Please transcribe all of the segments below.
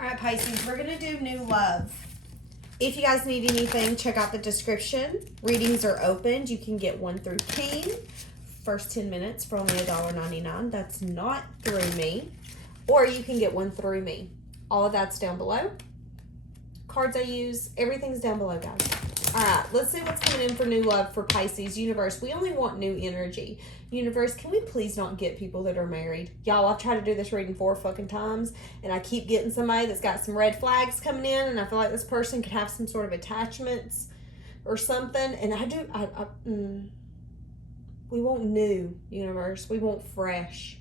All right, Pisces, we're going to do new love. If you guys need anything, check out the description. Readings are opened. You can get 1 through 10. First 10 minutes for only $1.99. That's not through me. Or you can get 1 through me. All of that's down below. Cards I use, everything's down below, guys. All right, let's see what's coming in for new love for Pisces. Universe, we only want new energy. Universe, can we please not get people that are married? Y'all, I've tried to do this reading 4 fucking times, and I keep getting somebody that's got some red flags coming in, and I feel like this person could have some sort of attachments or something. And we want new, universe. We want fresh.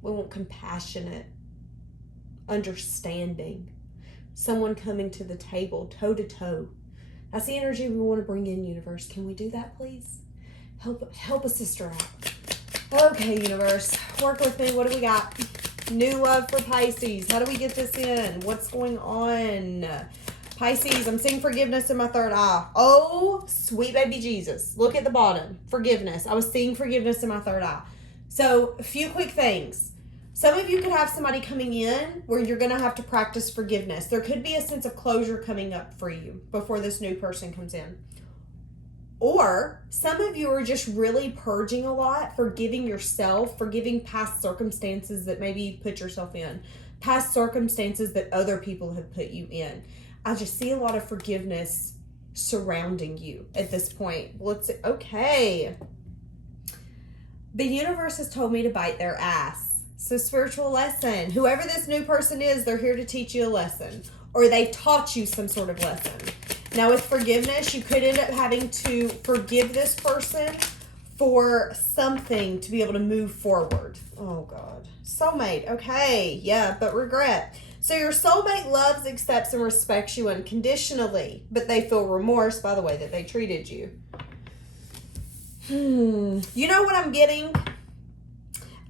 We want compassionate, understanding. Someone coming to the table, toe to toe. That's the energy we want to bring in, universe. Can we do that, please? Help a sister out. Okay, universe, work with me. What do we got? New love for Pisces. How do we get this in? What's going on? Pisces, I'm seeing forgiveness in my third eye. Oh, sweet baby Jesus. Look at the bottom. Forgiveness. I was seeing forgiveness in my third eye. So, a few quick things. Some of you could have somebody coming in where you're going to have to practice forgiveness. There could be a sense of closure coming up for you before this new person comes in. Or some of you are just really purging a lot, forgiving yourself, forgiving past circumstances that maybe you put yourself in, past circumstances that other people have put you in. I just see a lot of forgiveness surrounding you at this point. Okay. The universe has told me to bite their ass. So spiritual lesson. Whoever this new person is, they're here to teach you a lesson. Or they taught you some sort of lesson. Now with forgiveness, you could end up having to forgive this person for something to be able to move forward. Oh God. Soulmate. Okay. Yeah, but regret. So your soulmate loves, accepts, and respects you unconditionally. But they feel remorse by the way that they treated you. You know what I'm getting?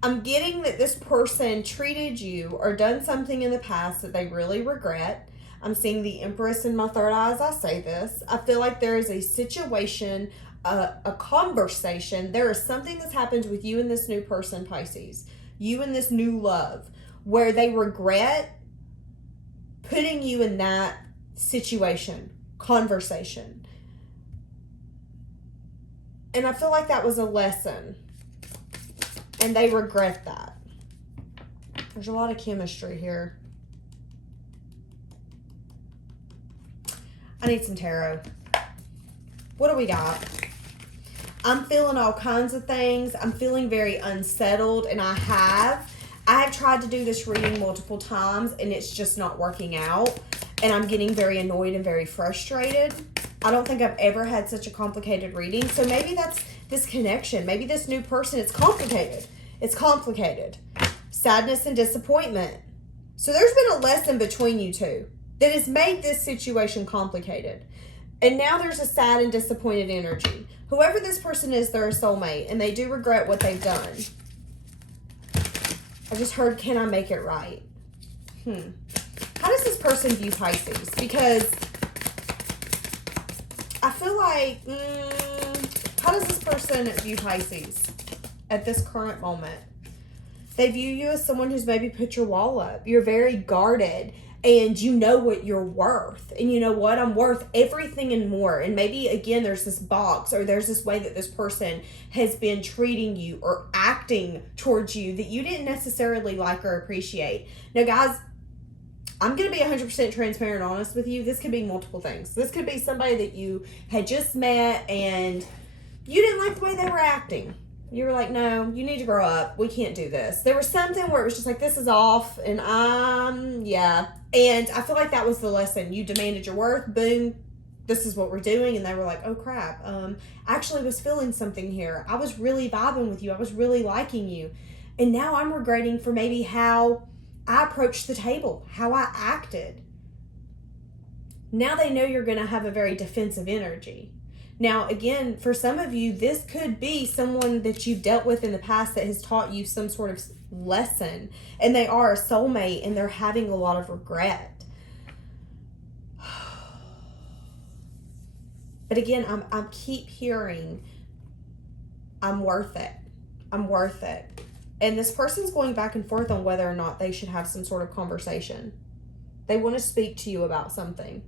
I'm getting that this person treated you or done something in the past that they really regret. I'm seeing the Empress in my third eye as I say this. I feel like there is a situation, a conversation. There is something that's happened with you and this new person, Pisces. You and this new love, where they regret putting you in that situation, conversation. And I feel like that was a lesson. And they regret that. There's a lot of chemistry here. I need some tarot. What do we got? I'm feeling all kinds of things. I'm feeling very unsettled, and I have tried to do this reading multiple times, and it's just not working out. And I'm getting very annoyed and very frustrated. I don't think I've ever had such a complicated reading. So maybe that's this connection. Maybe this new person, it's complicated. It's complicated. Sadness and disappointment. So there's been a lesson between you two that has made this situation complicated. And now there's a sad and disappointed energy. Whoever this person is, they're a soulmate, and they do regret what they've done. I just heard, can I make it right? How does this person view Pisces? Because I feel like, how does this person view Pisces at this current moment? They view you as someone who's maybe put your wall up. You're very guarded, and you know what you're worth. And you know what? I'm worth everything and more. And maybe, again, there's this box, or there's this way that this person has been treating you or acting towards you that you didn't necessarily like or appreciate. Now, guys, I'm going to be 100% transparent and honest with you. This could be multiple things. This could be somebody that you had just met and you didn't like the way they were acting. You were like, no, you need to grow up. We can't do this. There was something where it was just like, this is off. And yeah. And I feel like that was the lesson. You demanded your worth. Boom. This is what we're doing. And they were like, oh crap. I actually was feeling something here. I was really vibing with you. I was really liking you. And now I'm regretting for maybe how I approached the table, how I acted. Now they know you're going to have a very defensive energy. Now, again, for some of you, this could be someone that you've dealt with in the past that has taught you some sort of lesson. And they are a soulmate, and they're having a lot of regret. But again, I keep hearing, I'm worth it. I'm worth it. And this person's going back and forth on whether or not they should have some sort of conversation. They want to speak to you about something.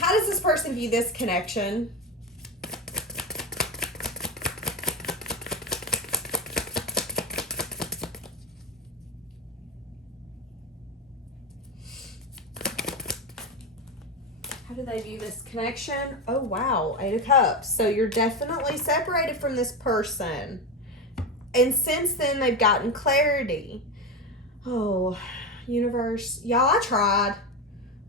How does this person view this connection? How do they view this connection? Oh, wow. 8 of Cups. So you're definitely separated from this person. And since then, they've gotten clarity. Oh, universe. Y'all, I tried.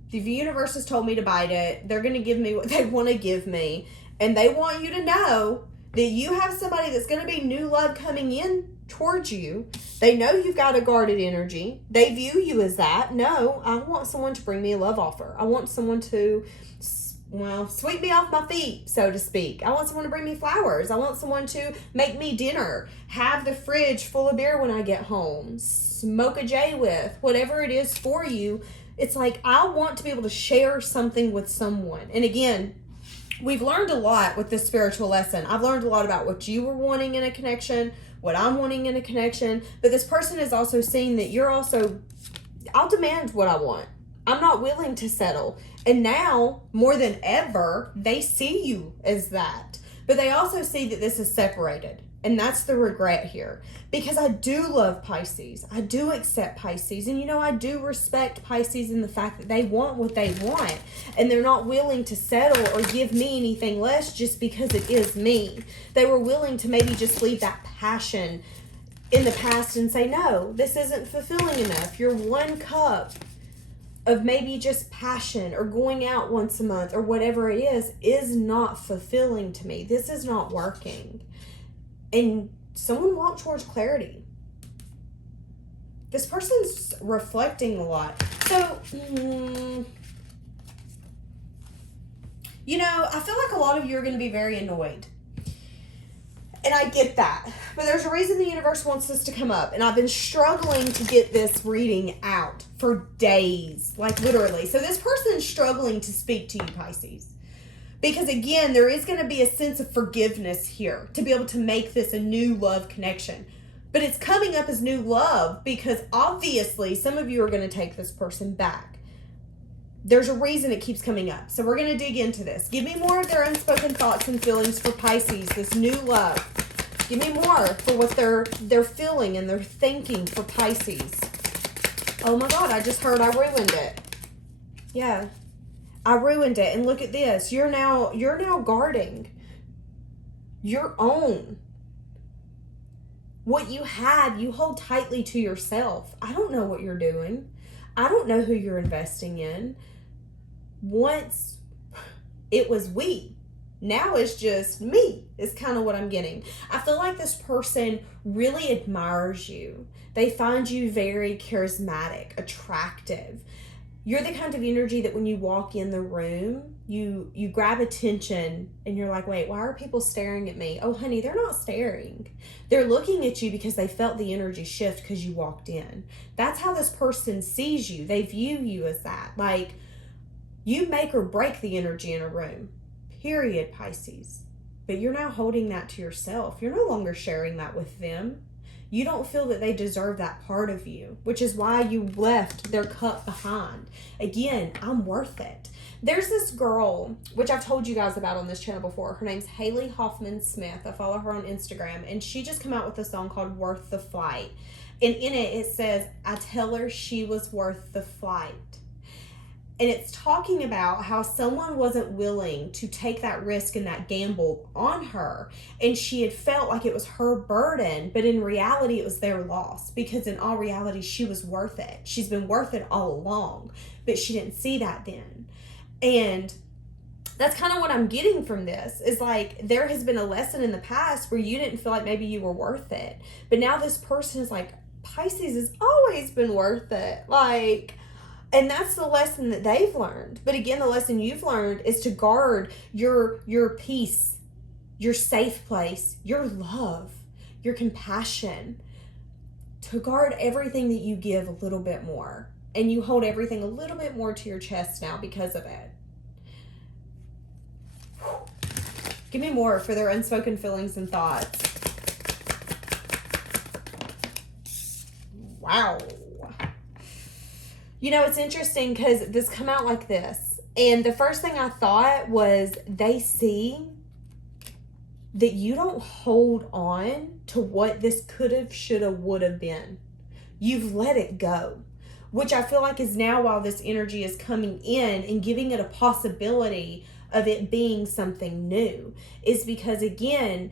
The universe has told me to bite it. They're going to give me what they want to give me. And they want you to know that you have somebody that's going to be new love coming in towards you. They know you've got a guarded energy. They view you as that. No, I want someone to bring me a love offer. I want someone to, well, sweep me off my feet, so to speak. I want someone to bring me flowers. I want someone to make me dinner, have the fridge full of beer when I get home, smoke a J with, whatever it is for you. It's like, I want to be able to share something with someone. And again, we've learned a lot with this spiritual lesson. I've learned a lot about what you were wanting in a connection, what I'm wanting in a connection. But this person is also seeing that you're also, I'll demand what I want. I'm not willing to settle. And now, more than ever, they see you as that. But they also see that this is separated. And that's the regret here. Because I do love Pisces. I do accept Pisces. And, I do respect Pisces in the fact that they want what they want. And they're not willing to settle or give me anything less just because it is me. They were willing to maybe just leave that passion in the past and say, no, this isn't fulfilling enough. Your 1 cup of maybe just passion or going out once a month or whatever it is not fulfilling to me. This is not working. And someone walked towards clarity. This person's reflecting a lot. So, I feel like a lot of you are going to be very annoyed. And I get that. But there's a reason the universe wants this to come up. And I've been struggling to get this reading out for days. Like, literally. So this person's struggling to speak to you, Pisces. Because, again, there is going to be a sense of forgiveness here to be able to make this a new love connection. But it's coming up as new love because, obviously, some of you are going to take this person back. There's a reason it keeps coming up. So we're going to dig into this. Give me more of their unspoken thoughts and feelings for Pisces, this new love. Give me more for what they're feeling and they're thinking for Pisces. Oh my God, I just heard I ruined it. Yeah, I ruined it. And look at this. You're now guarding your own. What you had, you hold tightly to yourself. I don't know what you're doing. I don't know who you're investing in. Once it was we, now it's just me, is kind of what I'm getting. I feel like this person really admires you. They find you very charismatic, attractive. You're the kind of energy that when you walk in the room, you grab attention and you're like, wait, why are people staring at me? Oh, honey, they're not staring. They're looking at you because they felt the energy shift because you walked in. That's how this person sees you. They view you as that. Like, you make or break the energy in a room, period, Pisces. But you're now holding that to yourself. You're no longer sharing that with them. You don't feel that they deserve that part of you, which is why you left their cup behind. Again, I'm worth it. There's this girl, which I've told you guys about on this channel before. Her name's Haley Hoffman Smith. I follow her on Instagram, and she just came out with a song called Worth the Flight. And in it says, I tell her she was worth the flight. And it's talking about how someone wasn't willing to take that risk and that gamble on her. And she had felt like it was her burden, but in reality, it was their loss. Because in all reality, she was worth it. She's been worth it all along, but she didn't see that then. And that's kind of what I'm getting from this, is like, there has been a lesson in the past where you didn't feel like maybe you were worth it. But now this person is like, Pisces has always been worth it. Like, and that's the lesson that they've learned. But again, the lesson you've learned is to guard your peace, your safe place, your love, your compassion. To guard everything that you give a little bit more. And you hold everything a little bit more to your chest now because of it. Give me more for their unspoken feelings and thoughts. Wow. You know, it's interesting because this come out like this. And the first thing I thought was they see that you don't hold on to what this could have, should have, would have been. You've let it go, which I feel like is now while this energy is coming in and giving it a possibility of it being something new, is because, again,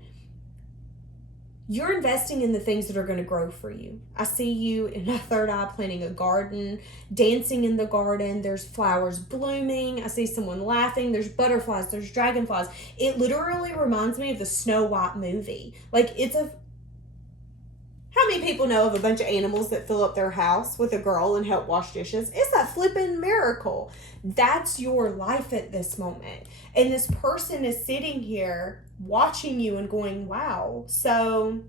you're investing in the things that are going to grow for you. I see you in a third eye planting a garden, dancing in the garden. There's flowers blooming. I see someone laughing. There's butterflies. There's dragonflies. It literally reminds me of the Snow White movie. Like, it's a... How many people know of a bunch of animals that fill up their house with a girl and help wash dishes? It's a flippin' miracle. That's your life at this moment. And this person is sitting here watching you and going, wow. So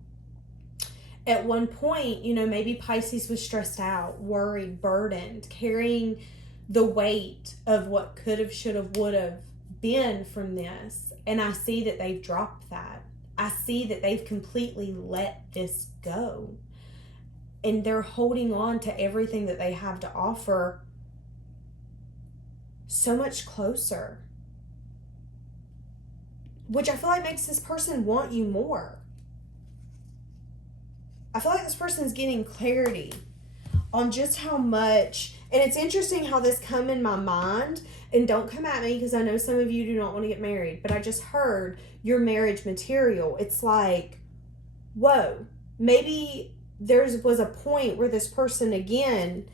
at one point, you know, maybe Pisces was stressed out, worried, burdened, carrying the weight of what could have, should have, would have been from this. And I see that they've dropped that. I see that they've completely let this go. And they're holding on to everything that they have to offer so much closer. Which I feel like makes this person want you more. I feel like this person's getting clarity on just how much, and it's interesting how this come in my mind, and don't come at me because I know some of you do not want to get married, but I just heard your marriage material. It's like, whoa, maybe there was a point where this person, again,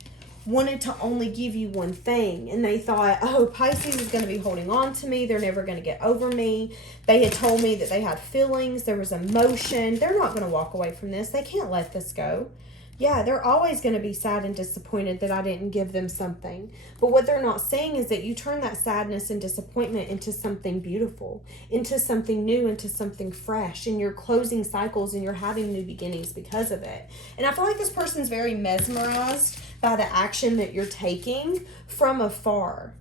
wanted to only give you one thing, and they thought, oh, Pisces is going to be holding on to me, they're never going to get over me. They had told me that they had feelings, there was emotion, they're not going to walk away from this, they can't let this go. Yeah, they're always going to be sad and disappointed that I didn't give them something. But what they're not saying is that you turn that sadness and disappointment into something beautiful, into something new, into something fresh, and you're closing cycles and you're having new beginnings because of it. And I feel like this person's very mesmerized by the action that you're taking from afar.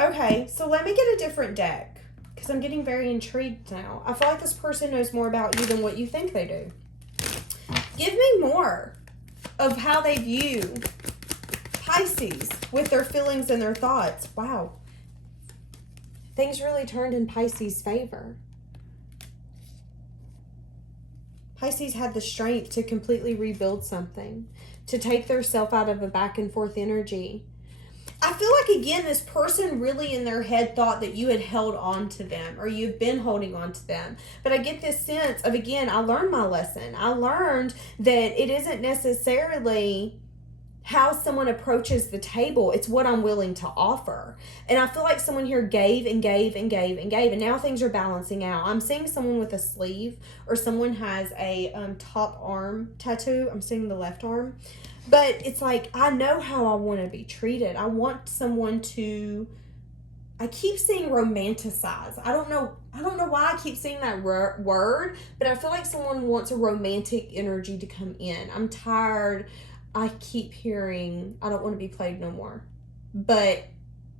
Okay, so let me get a different deck, because I'm getting very intrigued now. I feel like this person knows more about you than what you think they do. Give me more of how they view Pisces with their feelings and their thoughts. Wow. Things really turned in Pisces' favor. Pisces had the strength to completely rebuild something, to take their self out of a back and forth energy. I feel like, again, this person really in their head thought that you had held on to them, or you've been holding on to them. But I get this sense of, again, I learned my lesson. I learned that it isn't necessarily how someone approaches the table. It's what I'm willing to offer. And I feel like someone here gave and gave and gave and gave, and now things are balancing out. I'm seeing someone with a sleeve, or someone has a top arm tattoo. I'm seeing the left arm. But it's like, I know how I want to be treated. I want someone to, I keep seeing romanticize. I don't know why I keep seeing that word, but I feel like someone wants a romantic energy to come in. I'm tired. I keep hearing, I don't want to be played no more. But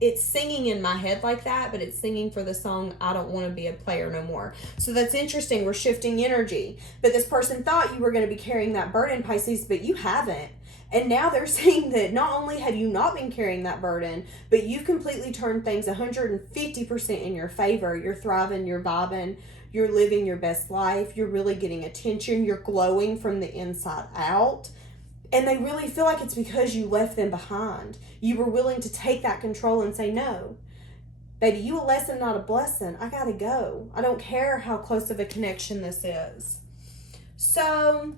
it's singing in my head like that, but it's singing for the song, I don't want to be a player no more. So that's interesting. We're shifting energy. But this person thought you were going to be carrying that burden, Pisces, but you haven't. And now they're saying that not only have you not been carrying that burden, but you've completely turned things 150% in your favor. You're thriving, you're vibing, you're living your best life, you're really getting attention, you're glowing from the inside out. And they really feel like it's because you left them behind. You were willing to take that control and say, no, baby, you a lesson, not a blessing. I gotta go. I don't care how close of a connection this is. So,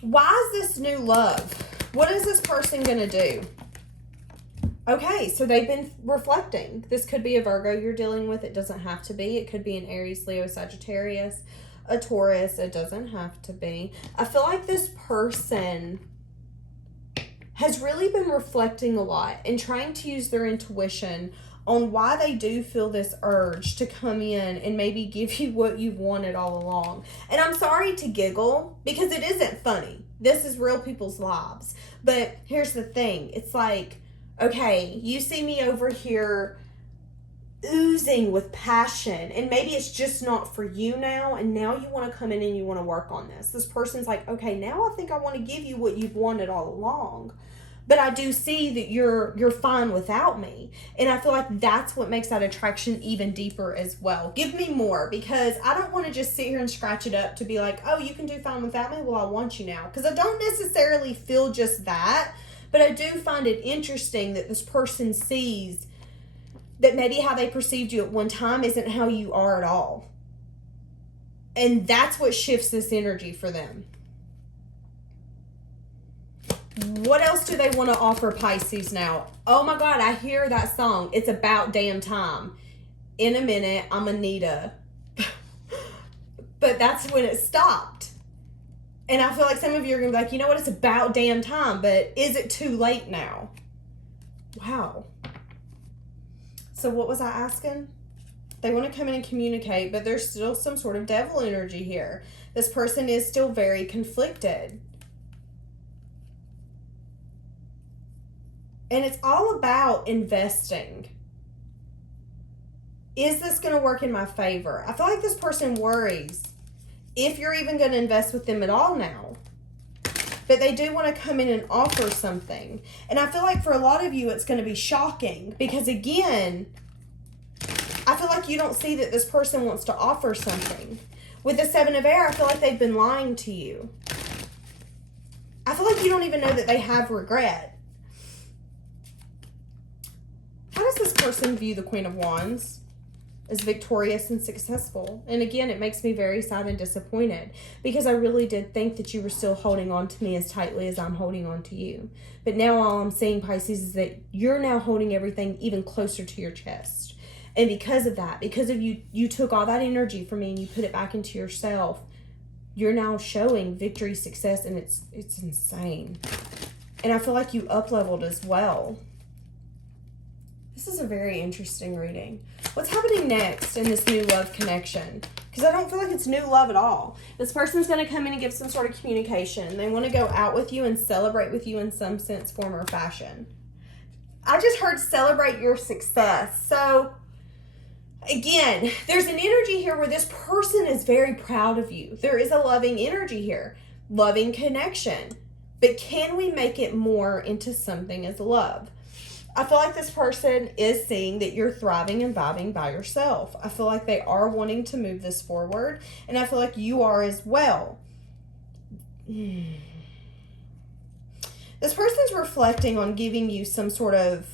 why is this new love? What is this person going to do? Okay, so they've been reflecting. This could be a Virgo you're dealing with. It doesn't have to be. It could be an Aries, Leo, Sagittarius, a Taurus. It doesn't have to be. I feel like this person has really been reflecting a lot and trying to use their intuition on why they do feel this urge to come in and maybe give you what you've wanted all along. And I'm sorry to giggle because it isn't funny. This is real people's lives. But here's the thing. It's like, okay, you see me over here oozing with passion, and maybe it's just not for you now, and now you want to come in and you want to work on this. This person's like, okay, now I think I want to give you what you've wanted all along, but I do see that you're fine without me. And I feel like that's what makes that attraction even deeper as well. Give me more, because I don't want to just sit here and scratch it up to be like, oh, you can do fine without me, well, I want you now. Because I don't necessarily feel just that, but I do find it interesting that this person sees that maybe how they perceived you at one time isn't how you are at all. And that's what shifts this energy for them. What else do they want to offer Pisces now? Oh my God, I hear that song. It's about damn time. In a minute, I'm Anita. But that's when it stopped. And I feel like some of you are going to be like, you know what? It's about damn time. But is it too late now? Wow. So what was I asking? They want to come in and communicate, but there's still some sort of devil energy here. This person is still very conflicted. And it's all about investing. Is this going to work in my favor? I feel like this person worries if you're even going to invest with them at all now. But they do want to come in and offer something. And I feel like for a lot of you, it's going to be shocking. Because again, I feel like you don't see that this person wants to offer something. With the Seven of Air, I feel like they've been lying to you. I feel like you don't even know that they have regret. How does this person view the Queen of Wands? As victorious and successful. And again, it makes me very sad and disappointed, because I really did think that you were still holding on to me as tightly as I'm holding on to you. But now all I'm seeing, Pisces, is that you're now holding everything even closer to your chest. And because of that, because of you took all that energy from me and you put it back into yourself, you're now showing victory, success, and it's insane. And I feel like you up-leveled as well. This is a very interesting reading. What's happening next in this new love connection? Because I don't feel like it's new love at all. This person's going to come in and give some sort of communication. They want to go out with you and celebrate with you in some sense, form, or fashion. I just heard celebrate your success. So, again, there's an energy here where this person is very proud of you. There is a loving energy here. Loving connection. But can we make it more into something as love? I feel like this person is seeing that you're thriving and vibing by yourself. I feel like they are wanting to move this forward, and I feel like you are as well. This person's reflecting on giving you some sort of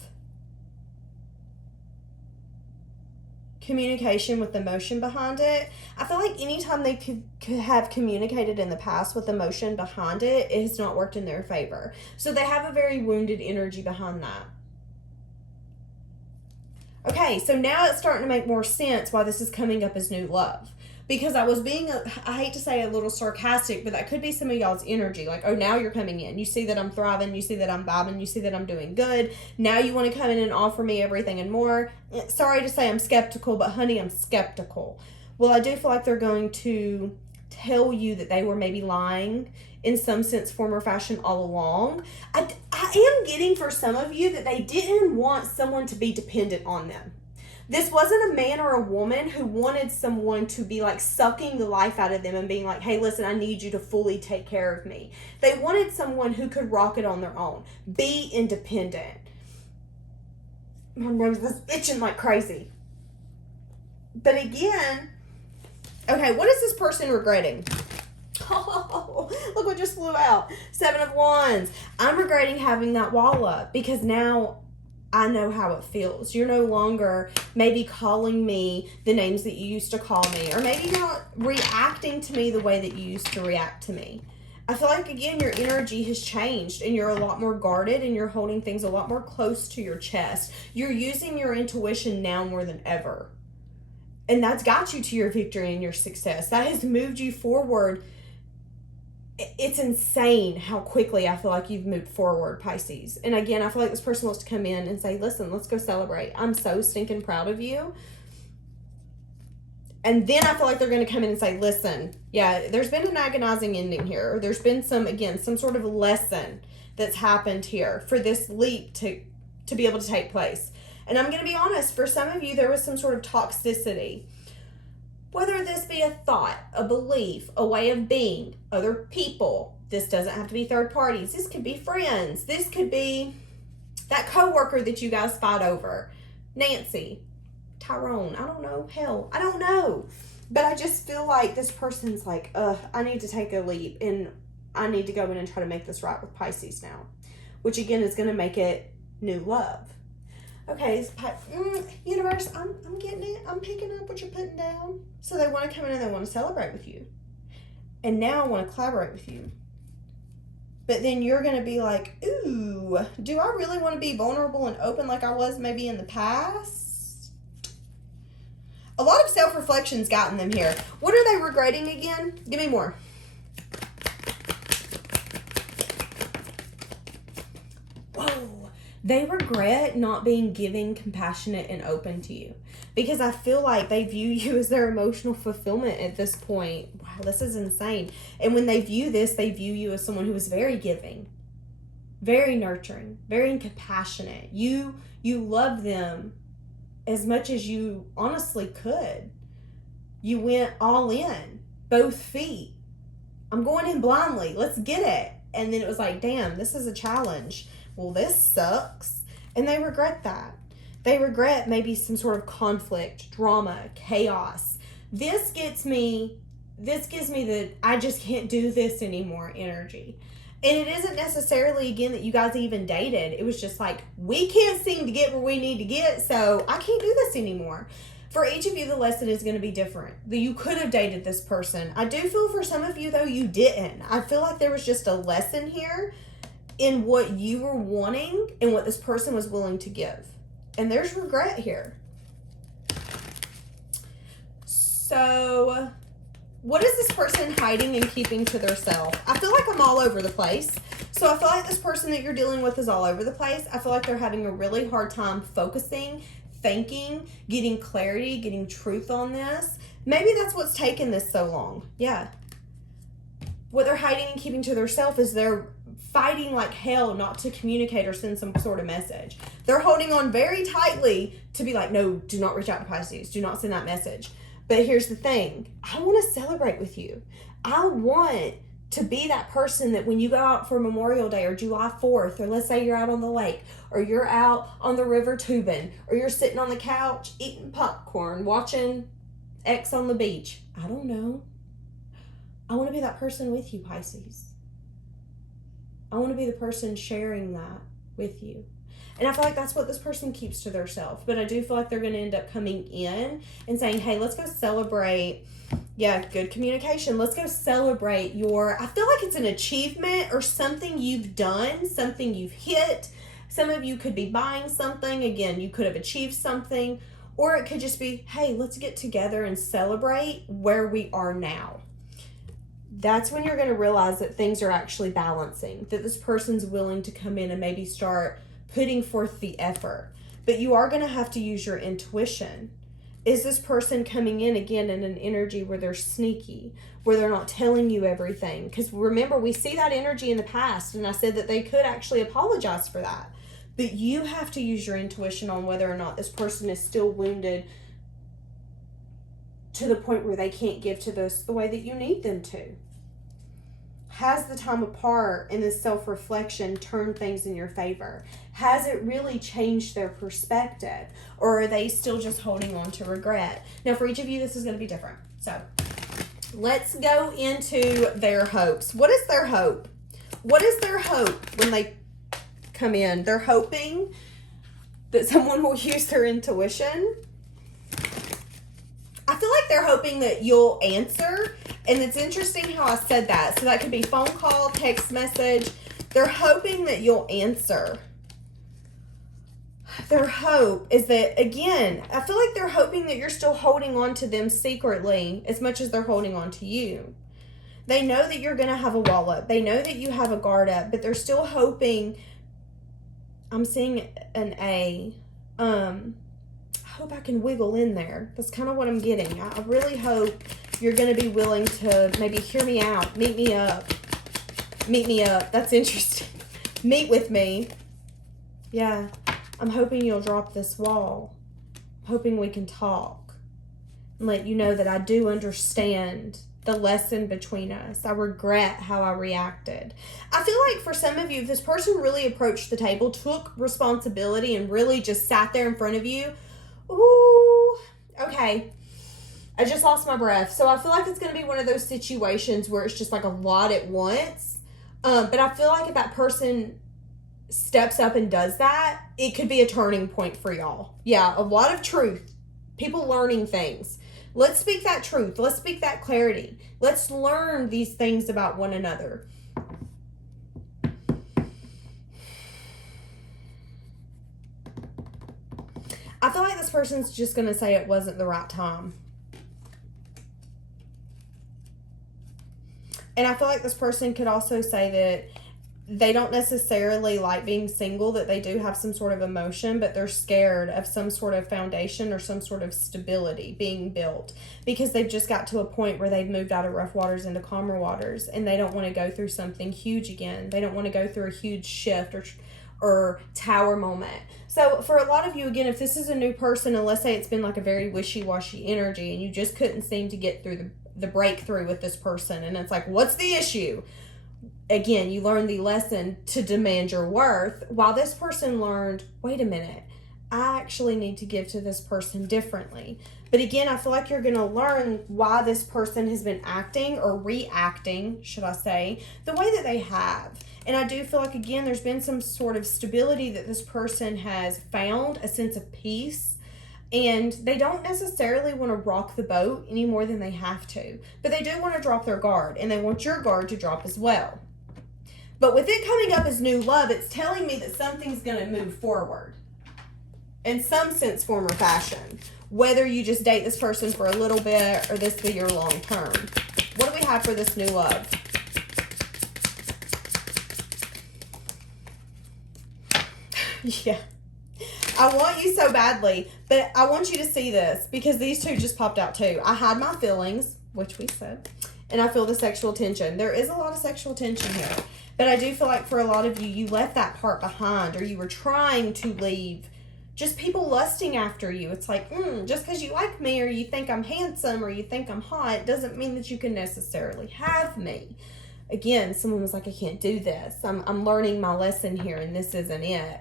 communication with emotion behind it. I feel like anytime they could have communicated in the past with emotion behind it, it has not worked in their favor. So they have a very wounded energy behind that. Okay, so now it's starting to make more sense why this is coming up as new love. Because I was being, I hate to say a little sarcastic, but that could be some of y'all's energy. Like, oh, now you're coming in. You see that I'm thriving. You see that I'm vibing. You see that I'm doing good. Now you want to come in and offer me everything and more. Sorry to say I'm skeptical, but honey, I'm skeptical. Well, I do feel like they're going to tell you that they were maybe lying in some sense, form, or fashion all along. I am getting for some of you that they didn't want someone to be dependent on them. This wasn't a man or a woman who wanted someone to be like sucking the life out of them and being like, hey, listen, I need you to fully take care of me. They wanted someone who could rock it on their own. Be independent. My nose is itching like crazy. But again, okay, what is this person regretting? Oh, look what just flew out. 7 of Wands. I'm regretting having that wall up because now I know how it feels. You're no longer maybe calling me the names that you used to call me, or maybe not reacting to me the way that you used to react to me. I feel like, again, your energy has changed and you're a lot more guarded and you're holding things a lot more close to your chest. You're using your intuition now more than ever. And that's got you to your victory and your success. That has moved you forward. It's insane how quickly I feel like you've moved forward, Pisces. And again, I feel like this person wants to come in and say, listen, let's go celebrate. I'm so stinking proud of you. And then I feel like they're going to come in and say, listen, yeah, there's been an agonizing ending here. There's been some sort of lesson that's happened here for this leap to be able to take place. And I'm going to be honest, for some of you, there was some sort of toxicity. Whether this be a thought, a belief, a way of being, other people. This doesn't have to be third parties. This could be friends. This could be that coworker that you guys fight over. Nancy, Tyrone, I don't know. Hell, I don't know. But I just feel like this person's like, I need to take a leap and I need to go in and try to make this right with Pisces now. Which again is going to make it new love. Okay, universe, I'm getting it. I'm picking up what you're putting down. So they want to come in and they want to celebrate with you. And now I want to collaborate with you. But then you're going to be like, ooh, do I really want to be vulnerable and open like I was maybe in the past? A lot of self-reflection's gotten them here. What are they regretting again? Give me more. Whoa. They regret not being giving, compassionate, and open to you. Because I feel like they view you as their emotional fulfillment at this point. Wow, this is insane. And when they view this, they view you as someone who is very giving, very nurturing, very compassionate. You love them as much as you honestly could. You went all in, both feet. I'm going in blindly. Let's get it. And then it was like, damn, this is a challenge. Well, this sucks. And they regret that. They regret maybe some sort of conflict, drama, chaos. This gives me the I just can't do this anymore energy. And it isn't necessarily, again, that you guys even dated. It was just like, we can't seem to get where we need to get, so I can't do this anymore. For each of you, the lesson is going to be different. You could have dated this person. I do feel for some of you, though, you didn't. I feel like there was just a lesson here in what you were wanting and what this person was willing to give. And there's regret here. So, what is this person hiding and keeping to themselves? I feel like I'm all over the place. So I feel like this person that you're dealing with is all over the place. I feel like they're having a really hard time focusing, thinking, getting clarity, getting truth on this. Maybe that's what's taken this so long. Yeah. What they're hiding and keeping to themselves is they're fighting like hell not to communicate or send some sort of message. They're holding on very tightly to be like, no, do not reach out to Pisces. Do not send that message. But here's the thing. I want to celebrate with you. I want to be that person that when you go out for Memorial Day or July 4th, or let's say you're out on the lake, or you're out on the river tubing, or you're sitting on the couch eating popcorn, watching X on the beach. I don't know. I want to be that person with you, Pisces. I want to be the person sharing that with you. And I feel like that's what this person keeps to themselves. But I do feel like they're going to end up coming in and saying, hey, let's go celebrate. Yeah, good communication. Let's go celebrate I feel like it's an achievement or something you've done, something you've hit. Some of you could be buying something. Again, you could have achieved something. Or it could just be, hey, let's get together and celebrate where we are now. That's when you're going to realize that things are actually balancing, that this person's willing to come in and maybe start putting forth the effort. But you are going to have to use your intuition. Is this person coming in again in an energy where they're sneaky, where they're not telling you everything? Because remember, we see that energy in the past, and I said that they could actually apologize for that. But you have to use your intuition on whether or not this person is still wounded to the point where they can't give to this the way that you need them to. Has the time apart and this self-reflection turned things in your favor? Has it really changed their perspective? Or are they still just holding on to regret? Now, for each of you, this is going to be different. So, let's go into their hopes. What is their hope? What is their hope when they come in? They're hoping that someone will use their intuition. I feel like they're hoping that you'll answer. And it's interesting how I said that. So that could be phone call, text message. They're hoping that you'll answer. Their hope is that, again, I feel like they're hoping that you're still holding on to them secretly as much as they're holding on to you. They know that you're going to have a wall up. They know that you have a guard up, but they're still hoping. I'm seeing an A. I hope I can wiggle in there. That's kind of what I'm getting. I really hope you're going to be willing to maybe hear me out. Meet me up. Meet me up. That's interesting. Meet with me. Yeah. I'm hoping you'll drop this wall. I'm hoping we can talk and let you know that I do understand the lesson between us. I regret how I reacted. I feel like for some of you, if this person really approached the table, took responsibility, and really just sat there in front of you, ooh, okay. I just lost my breath. So I feel like it's going to be one of those situations where it's just like a lot at once. But I feel like if that person steps up and does that, it could be a turning point for y'all. Yeah, a lot of truth. People learning things. Let's speak that truth. Let's speak that clarity. Let's learn these things about one another. I feel like this person's just going to say it wasn't the right time. And I feel like this person could also say that they don't necessarily like being single, that they do have some sort of emotion, but they're scared of some sort of foundation or some sort of stability being built because they've just got to a point where they've moved out of rough waters into calmer waters, and they don't want to go through something huge again. They don't want to go through a huge shift or tower moment. So for a lot of you, again, if this is a new person, and let's say it's been like a very wishy-washy energy and you just couldn't seem to get through the breakthrough with this person, and it's like, what's the issue? Again, you learned the lesson to demand your worth, while this person learned, wait a minute, I actually need to give to this person differently. But again, I feel like you're going to learn why this person has been acting or reacting, should I say, the way that they have. And I do feel like, again, there's been some sort of stability that this person has found, a sense of peace. And they don't necessarily want to rock the boat any more than they have to. But they do want to drop their guard, and they want your guard to drop as well. But with it coming up as new love, it's telling me that something's going to move forward in some sense, form, or fashion. Whether you just date this person for a little bit or this be your long term. What do we have for this new love? Yeah. I want you so badly, but I want you to see this because these two just popped out too. I hide my feelings, which we said, and I feel the sexual tension. There is a lot of sexual tension here, but I do feel like for a lot of you, you left that part behind, or you were trying to leave just people lusting after you. It's like, just because you like me or you think I'm handsome or you think I'm hot doesn't mean that you can necessarily have me. Again, someone was like, I can't do this. I'm learning my lesson here, and this isn't it.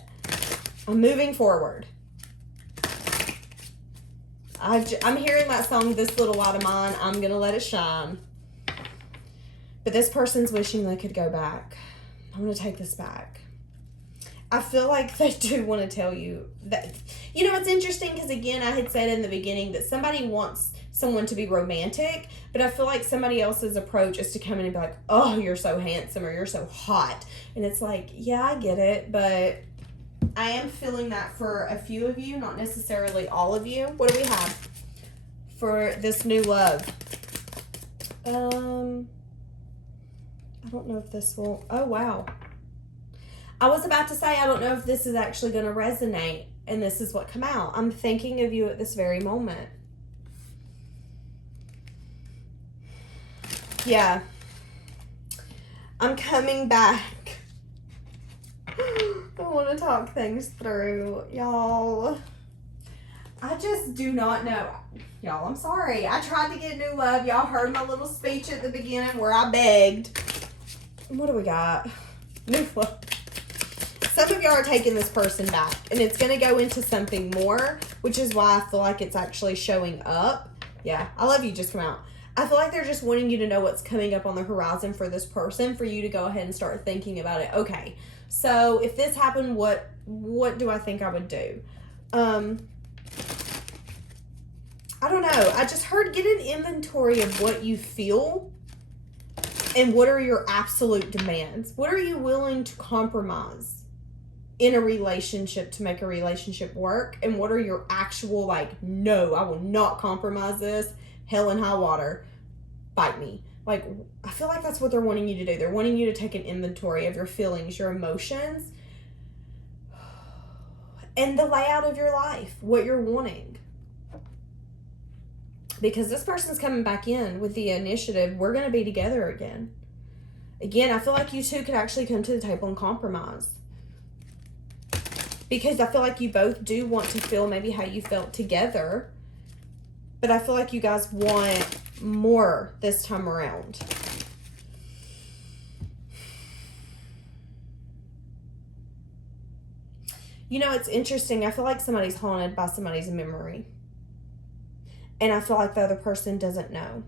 I'm moving forward. I'm hearing that song, This Little Light of Mine, I'm going to let it shine. But this person's wishing they could go back. I'm going to take this back. I feel like they do want to tell you that, it's interesting because, again, I had said in the beginning that somebody wants someone to be romantic, but I feel like somebody else's approach is to come in and be like, oh, you're so handsome or you're so hot. And it's like, yeah, I get it, but I am feeling that for a few of you, not necessarily all of you. What do we have for this new love? I don't know if this will... Oh, wow. I was about to say, I don't know if this is actually going to resonate, and this is what come out. I'm thinking of you at this very moment. Yeah. I'm coming back. I want to talk things through, y'all. I just do not know. Y'all, I'm sorry. I tried to get new love. Y'all heard my little speech at the beginning where I begged. What do we got? New love. Some of y'all are taking this person back, and it's going to go into something more, which is why I feel like it's actually showing up. Yeah, I love you just come out. I feel like they're just wanting you to know what's coming up on the horizon for this person, for you to go ahead and start thinking about it. Okay, so if this happened, what do I think I would do? I don't know. I just heard get an inventory of what you feel and what are your absolute demands. What are you willing to compromise in a relationship to make a relationship work? And what are your actual, like, no, I will not compromise this, hell and high water, bite me. Like, I feel like that's what they're wanting you to do. They're wanting you to take an inventory of your feelings, your emotions, and the layout of your life, what you're wanting. Because this person's coming back in with the initiative, we're going to be together again. Again, I feel like you two could actually come to the table and compromise. Because I feel like you both do want to feel maybe how you felt together. But I feel like you guys want more this time around. You know, it's interesting. I feel like somebody's haunted by somebody's memory. And I feel like the other person doesn't know.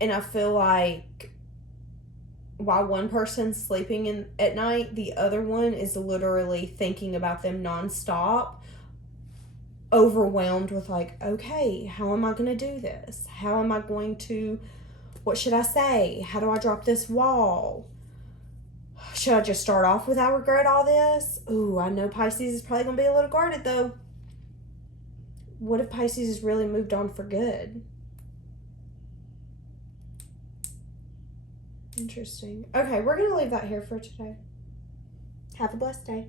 And I feel like while one person's sleeping at night, the other one is literally thinking about them nonstop, overwhelmed with like, okay, how am I going to do this? How am I going to, what should I say? How do I drop this wall? Should I just start off with I regret all this? Ooh, I know Pisces is probably going to be a little guarded though. What if Pisces has really moved on for good? Interesting. Okay, we're going to leave that here for today. Have a blessed day.